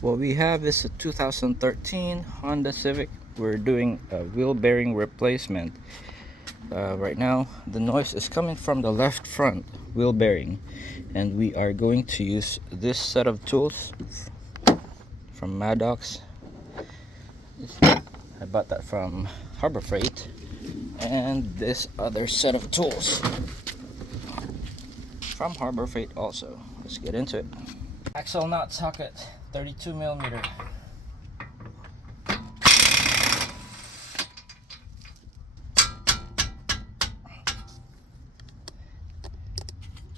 What we have is a 2013 Honda Civic. We're doing a wheel bearing replacement. Right now the noise is coming from the left front wheel bearing, and we are going to use this set of tools from Maddox. I bought that from Harbor Freight, and this other set of tools from Harbor Freight also. Let's get into it. Axle nut socket, 32 millimeter.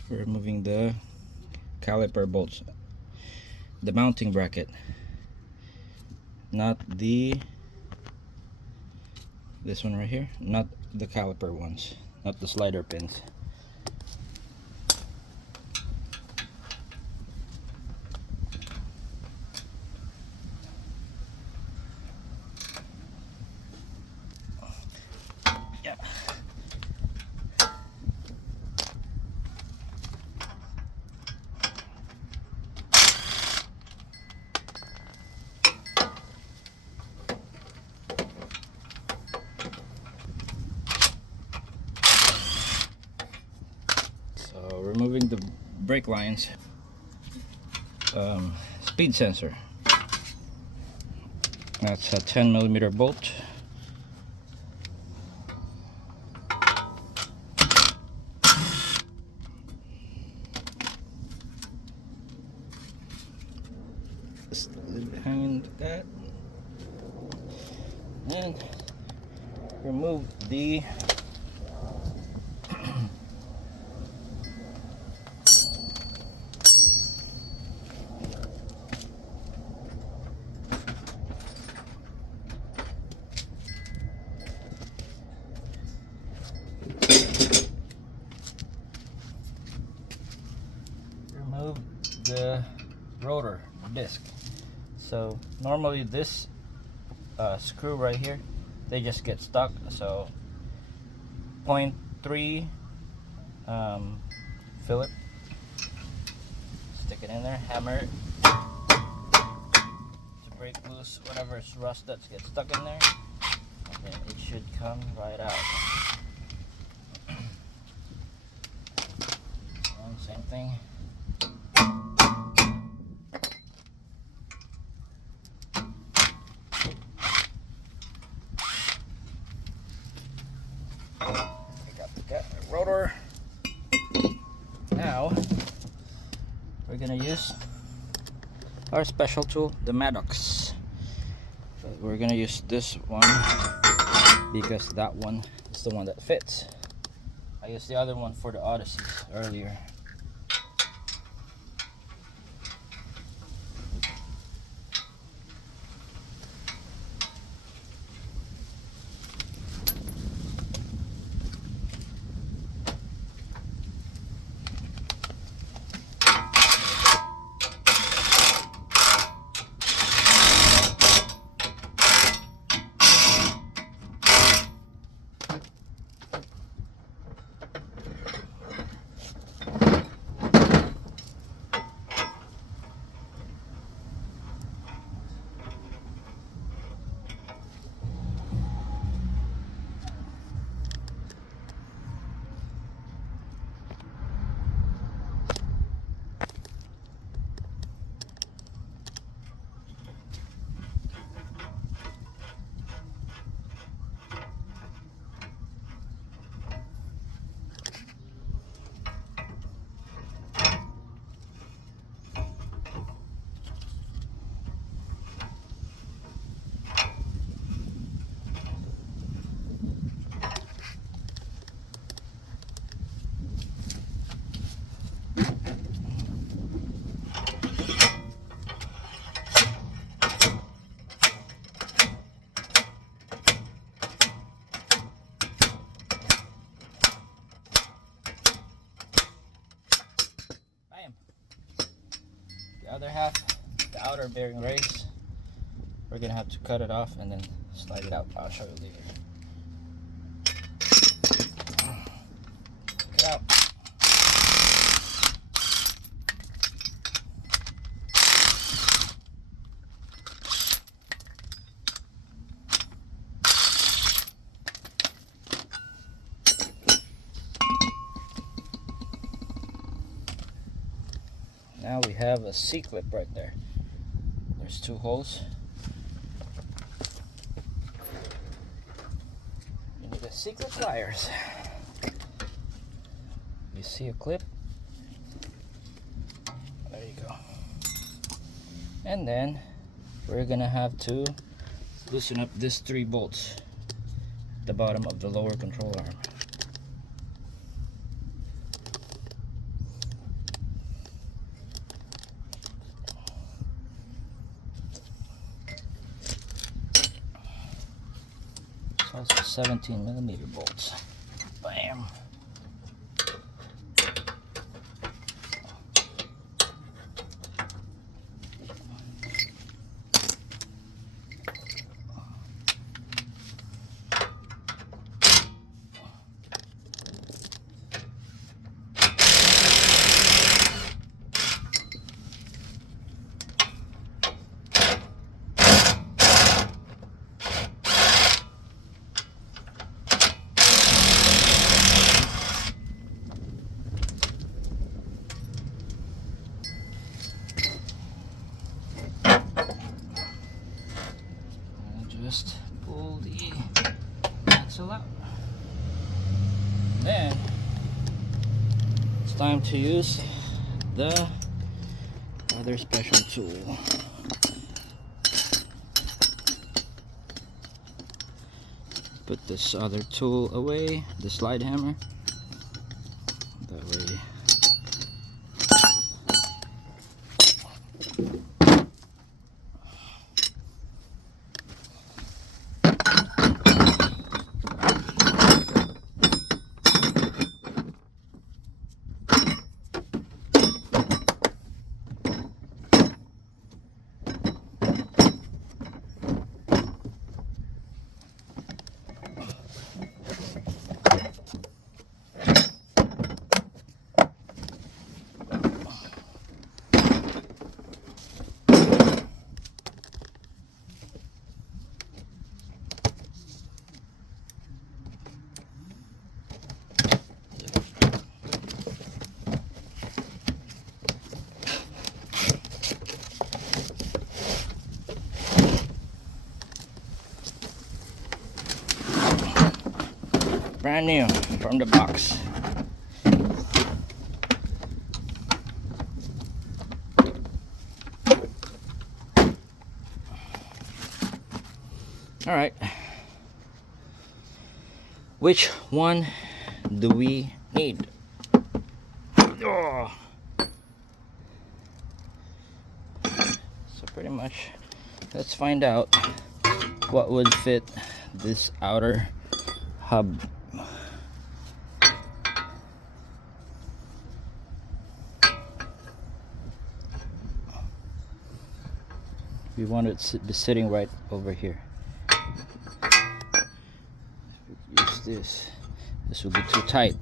We're removing the caliper bolts, the mounting bracket, not this one right here, not the caliper ones, not the slider pins. Yeah. So removing the brake lines, speed sensor. That's a 10 millimeter bolt. Just behind that, and remove the rotor disc. So normally this screw right here, they just get stuck. So 0.3 Phillip, stick it in there, hammer it to break loose whatever rust that gets stuck in there, and then it should come right out. And same thing. Rotor. Now we're gonna use our special tool, the Maddox. We're gonna use this one because that one is the one that fits. I used the other one for the Odyssey earlier. Other half, the outer bearing race, we're gonna have to cut it off and then slide it out. I'll show you later. Take it out. Now we have a C-clip right there. There's 2 holes. You need a C-clip pliers. You see a clip? There you go. And then we're gonna have to loosen up these 3 bolts at the bottom of the lower control arm. It's also 17mm bolts. Bam! Just pull the axle out. Then it's time to use the other special tool. Put this other tool away, the slide hammer. That way. Brand new from the box. All right. Which one do we need? Oh. So pretty much, let's find out what would fit this outer hub. We want it to be sitting right over here. Use this. This will be too tight.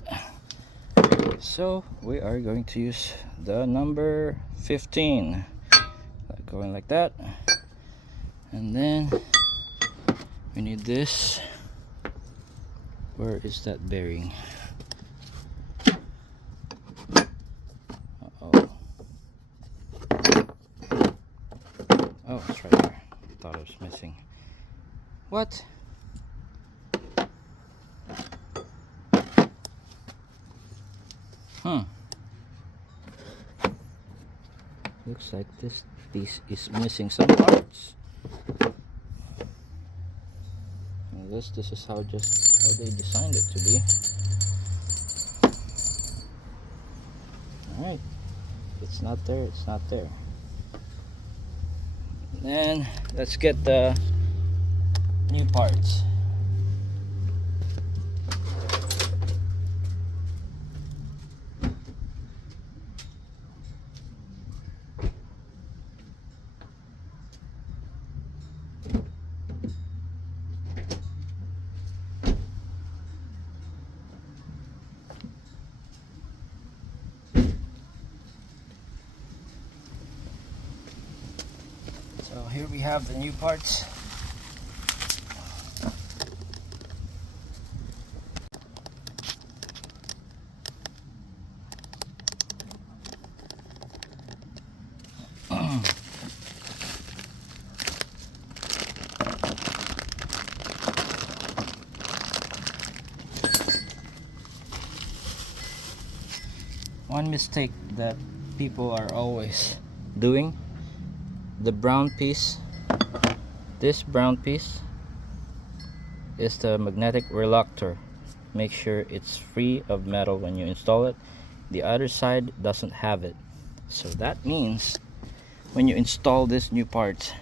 So we are going to use the number 15. Going like that. And then we need this. Where is that bearing? Uh-oh. Oh, it's right there. Thought it was missing. What? Looks like this piece is missing some parts. Unless this is how they designed it to be. Alright. If it's not there, it's not there. Then let's get the new parts. So here we have the new parts. one mistake that people are always doing, the brown piece, this brown piece is the magnetic reluctor. Make sure it's free of metal when you install it. The other side doesn't have it, so that means when you install this new part,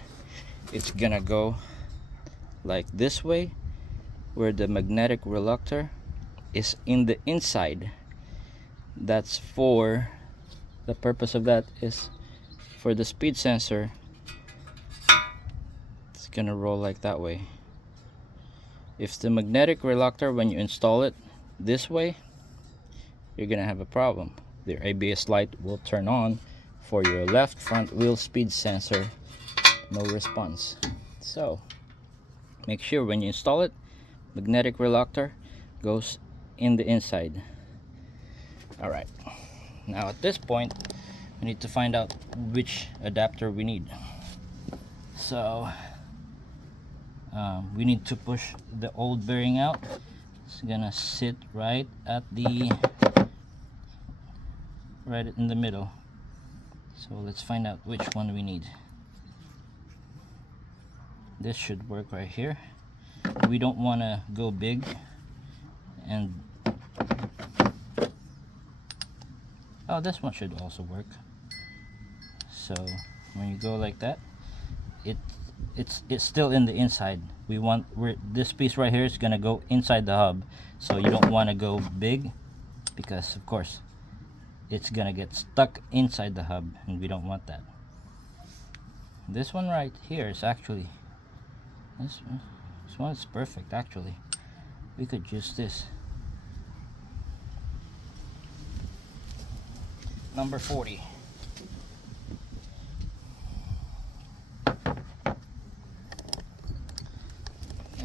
it's gonna go like this way, where the magnetic reluctor is in the inside. That's for the purpose of that is for the speed sensor. It's gonna roll like that way. If the magnetic reluctor, when you install it this way, you're gonna have a problem. The ABS light will turn on for your left front wheel speed sensor, no response. So make sure when you install it, magnetic reluctor goes in the inside. All right, now at this point we need to find out which adapter we need. So we need to push the old bearing out. It's gonna sit right at the in the middle. So let's find out which one we need. This should work right here. We don't want to go big, and oh, this one should also work. So when you go like that, it's still in the inside. We want this piece right here is gonna go inside the hub, so you don't want to go big, because of course it's gonna get stuck inside the hub, and we don't want that. This one right here is actually this one is perfect. Actually, we could use this number 40.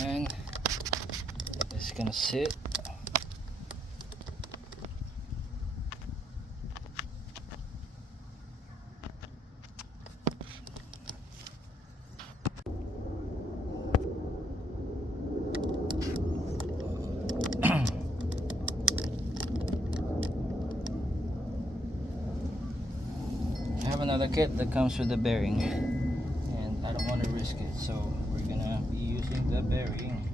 And it's gonna sit I have another kit that comes with the bearing, and I don't want to risk it, so we're gonna be using the bearing.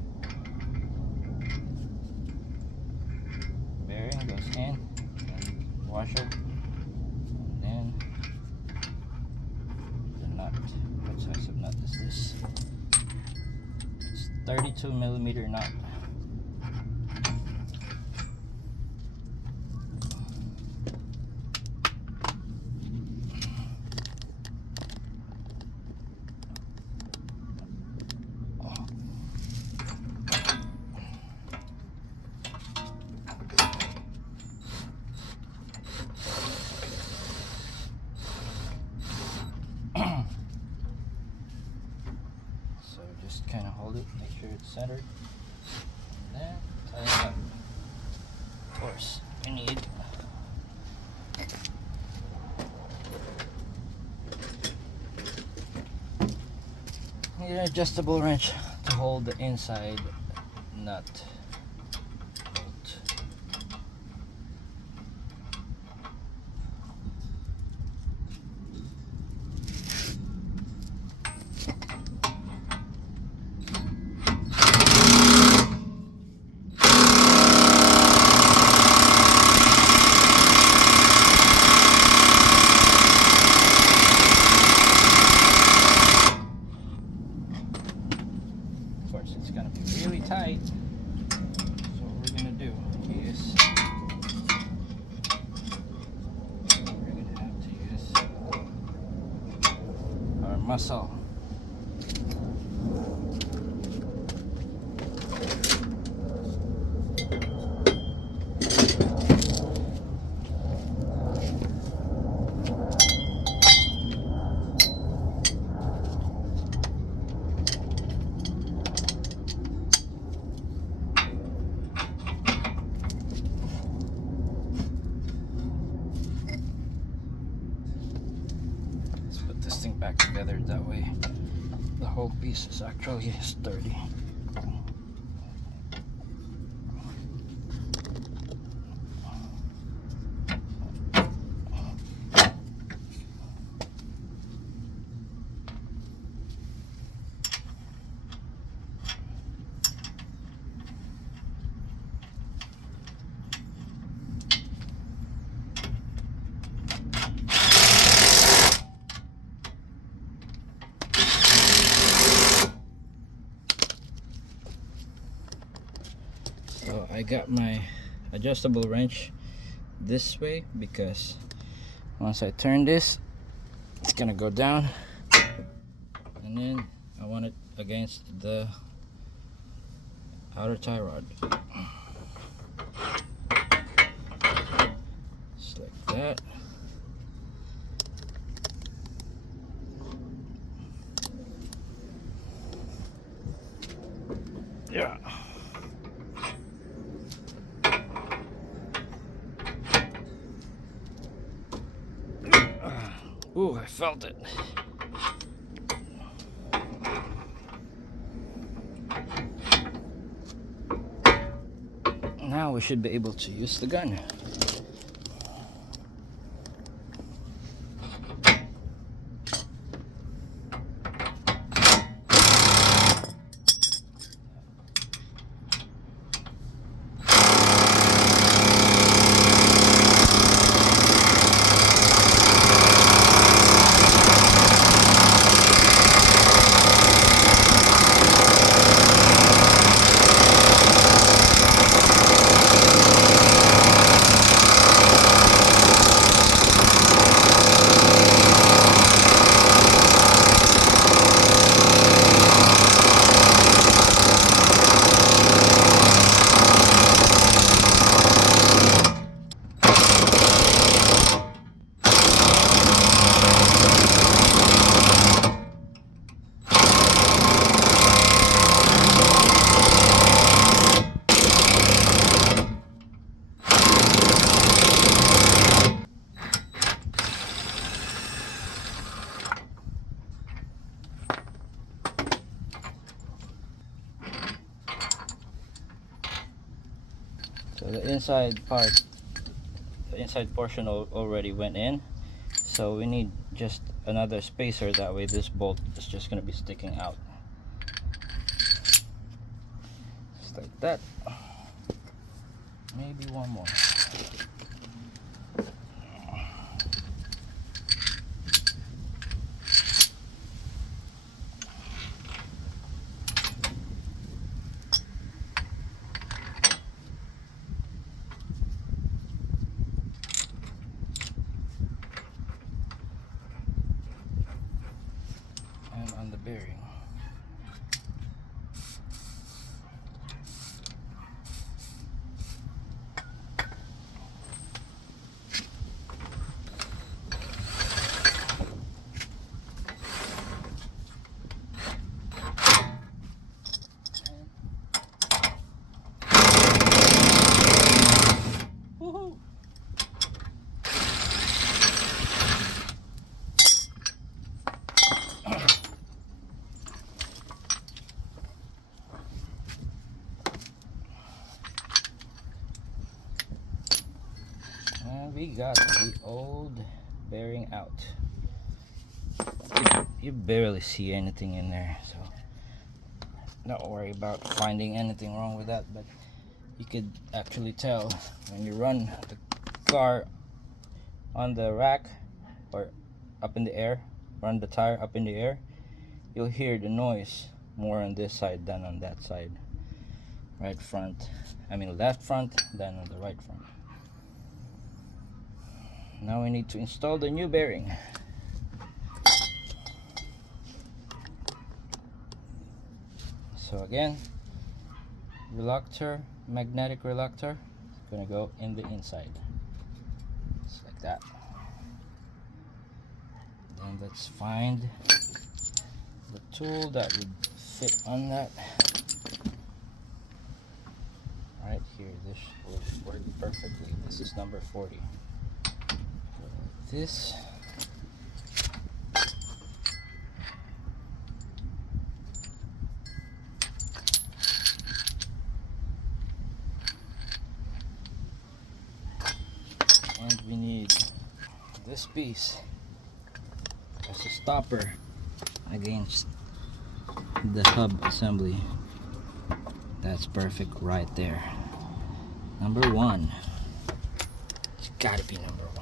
Bearing goes in, and washer, and then the nut. What size of nut is this? It's 32mm nut. So just kind of hold it, make sure it's centered, and then tie it up. Of course, you need an adjustable wrench to hold the inside nut. Of course, it's gonna be really tight. So what we're gonna do is we're gonna have to use our muscle. Back together, that way the whole piece is actually sturdy. So I got my adjustable wrench this way because once I turn this, it's gonna go down, and then I want it against the outer tie rod. Just like that. Yeah. Ooh, I felt it. Now we should be able to use the gun. So the inside part, the inside portion already went in, so we need just another spacer, that way this bolt is just going to be sticking out just like that. Maybe one more. And on the bearing. And we got the old bearing out. You barely see anything in there, so don't worry about finding anything wrong with that. But you could actually tell when you run the car on the rack or up in the air, run the tire up in the air, you'll hear the noise more on this side than on that side. Right front, I mean left front, than on the right front. Now we need to install the new bearing. So again, reluctor, magnetic reluctor, is gonna go in the inside, just like that. Then let's find the tool that would fit on that. Right here, this will work perfectly. This is number 40. This. And we need this piece as a stopper against the hub assembly. That's perfect right there. Number 1. It's gotta be number 1.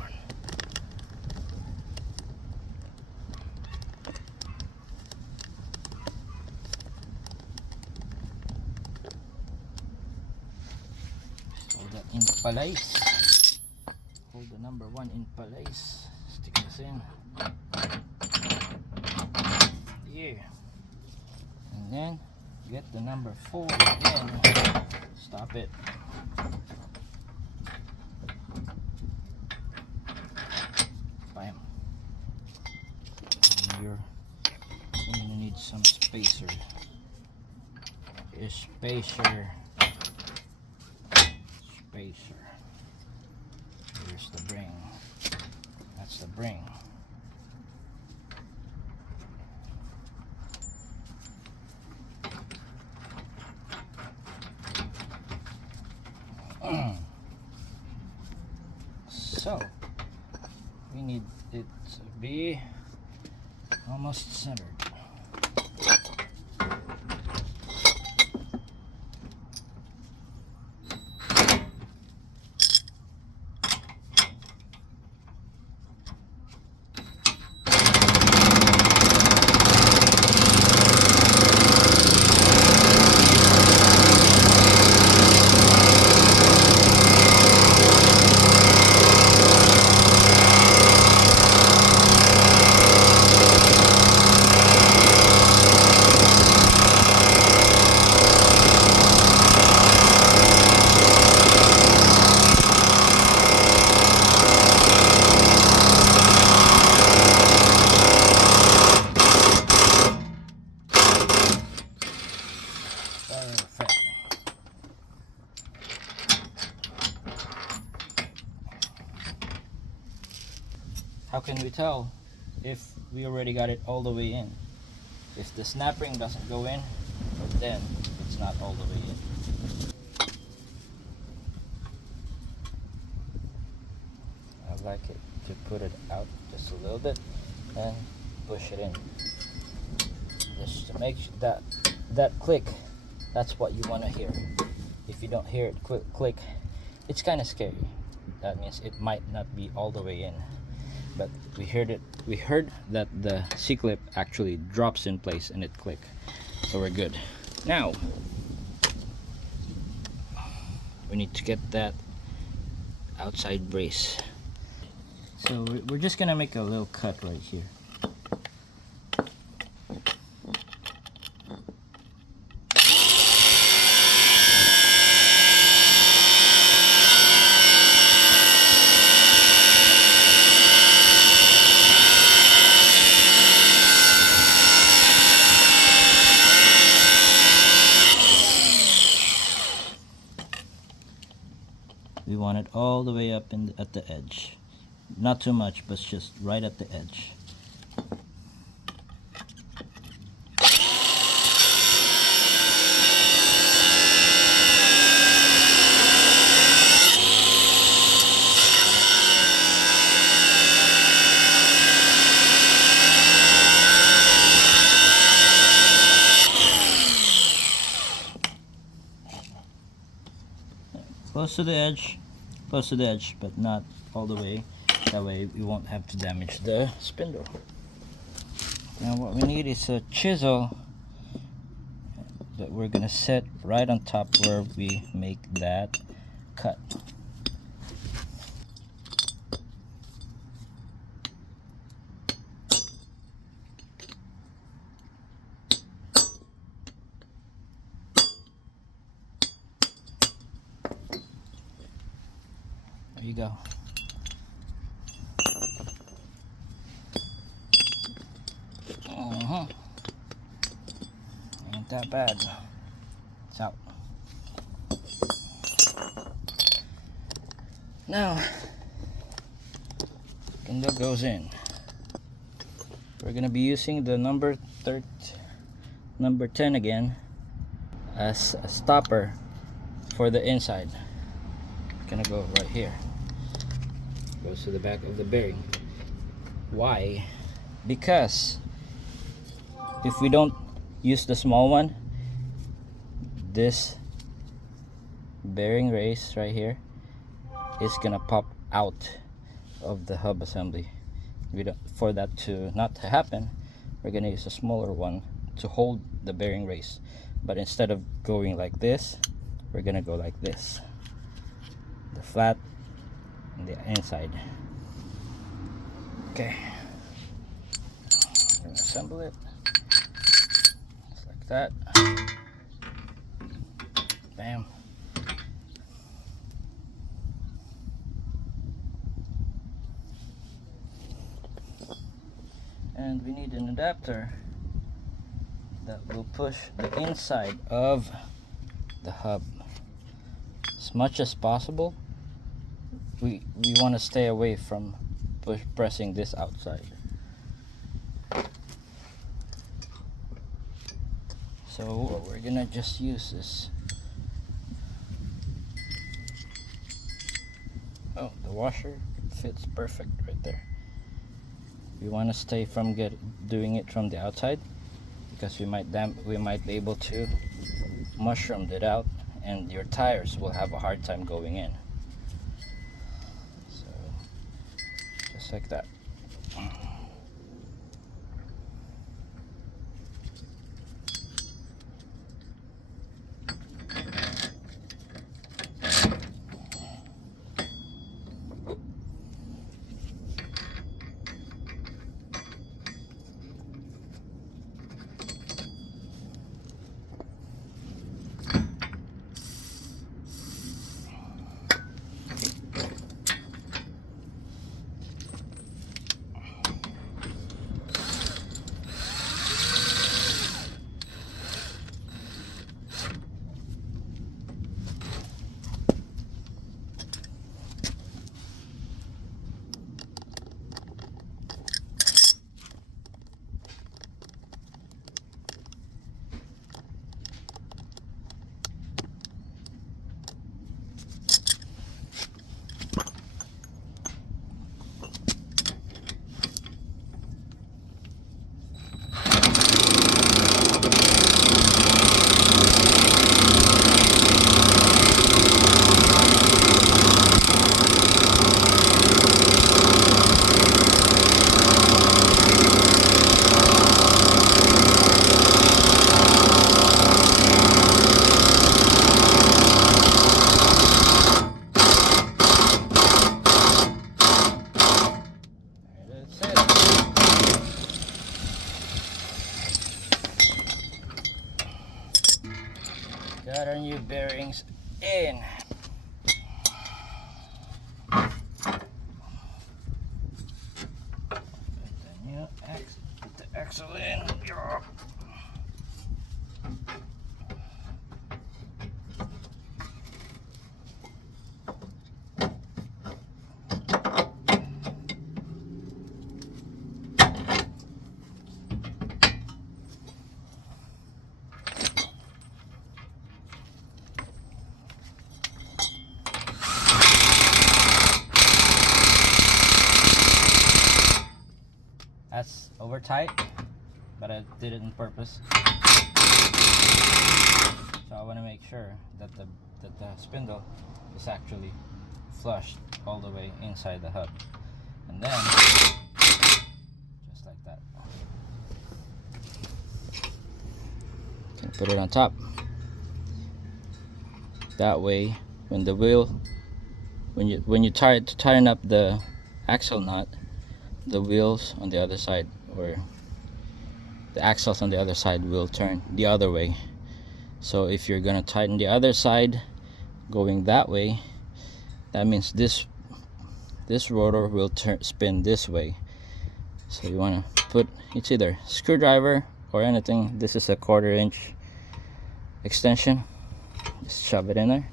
place. Hold the number 1 in place. Stick this in. Here. And then get the number 4 in. Stop it. Bam. And you're gonna need some spacer. Spacer. Here's the bring. That's the bring. So we need it to be almost centered. Perfect. How can we tell if we already got it all the way in? If the snap ring doesn't go in, then it's not all the way in. I like it to put it out just a little bit and push it in. Just to make that click, that's what you want to hear. If you don't hear it click, it's kind of scary. That means it might not be all the way in. But we heard that the C-clip actually drops in place and it click. So we're good. Now we need to get that outside brace. So we're just gonna make a little cut right here. We want it all the way up at the edge. Not too much, but just right at the edge. Close to the edge, but not all the way. That way we won't have to damage the spindle. Now what we need is a chisel that we're gonna set right on top where we make that cut. There you go. Ain't that bad. It's out. Now, spindle goes in. We're gonna be using the number 10 again as a stopper for the inside. Gonna go right here. Goes to the back of the bearing. Why? Because if we don't use the small one, this bearing race right here is gonna pop out of the hub assembly. For that to not to happen, we're gonna use a smaller one to hold the bearing race. But instead of going like this, we're gonna go like this. the flat and the inside. Okay, I'm gonna assemble it just like that. Bam. And we need an adapter that will push the inside of the hub as much as possible. We want to stay away from pressing this outside. So what we're gonna just use is, oh, the washer fits perfect right there. We want to stay from doing it from the outside, because we might be able to mushroom it out, and your tires will have a hard time going in. So just like that. Got our new bearings in. Put the axle in. That's over tight, but I did it on purpose. So I want to make sure that the spindle is actually flushed all the way inside the hub, and then just like that, put it on top. That way, when the wheel, when you tighten up the axle nut, the wheels on the other side, or the axles on the other side, will turn the other way. So if you're gonna tighten the other side going that way, that means this rotor will spin this way. So you want to put, it's either screwdriver or anything. This is a 1/4 inch extension. Just shove it in there,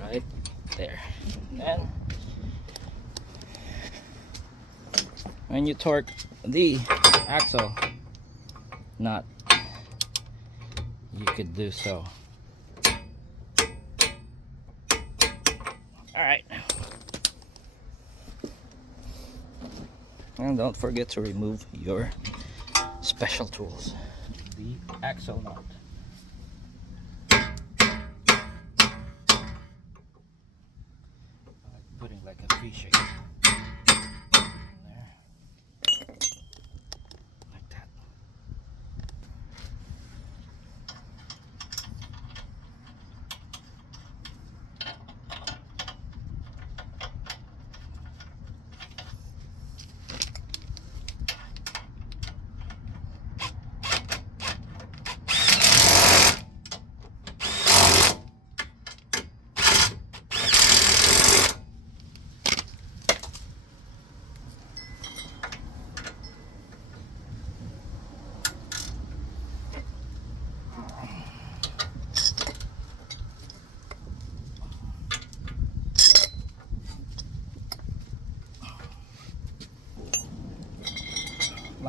right there. And then when you torque the axle nut, you could do so. Alright. And don't forget to remove your special tools. The axle nut. Putting like a V shape.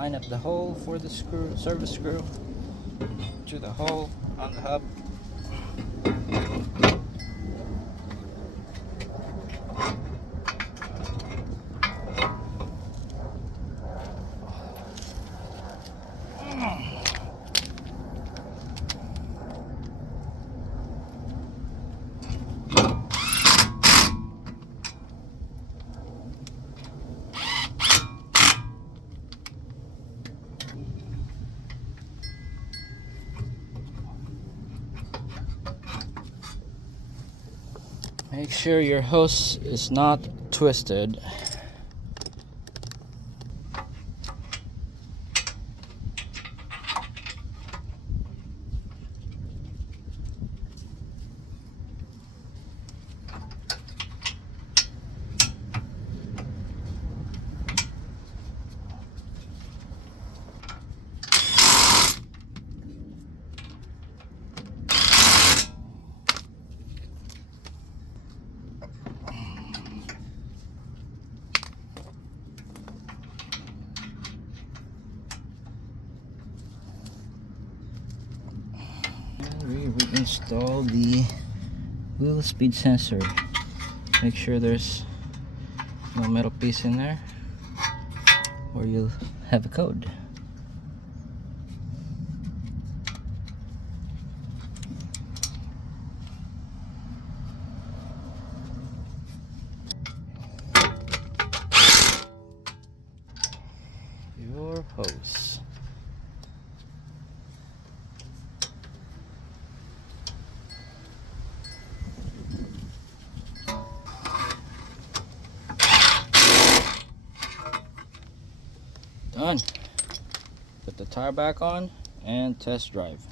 line up the hole for the screw, service screw, to the hole on the hub. Make sure your hose is not twisted. We reinstall the wheel speed sensor. Make sure there's no metal piece in there, or you'll have a code. Your hose. Done. Put the tire back on and test drive.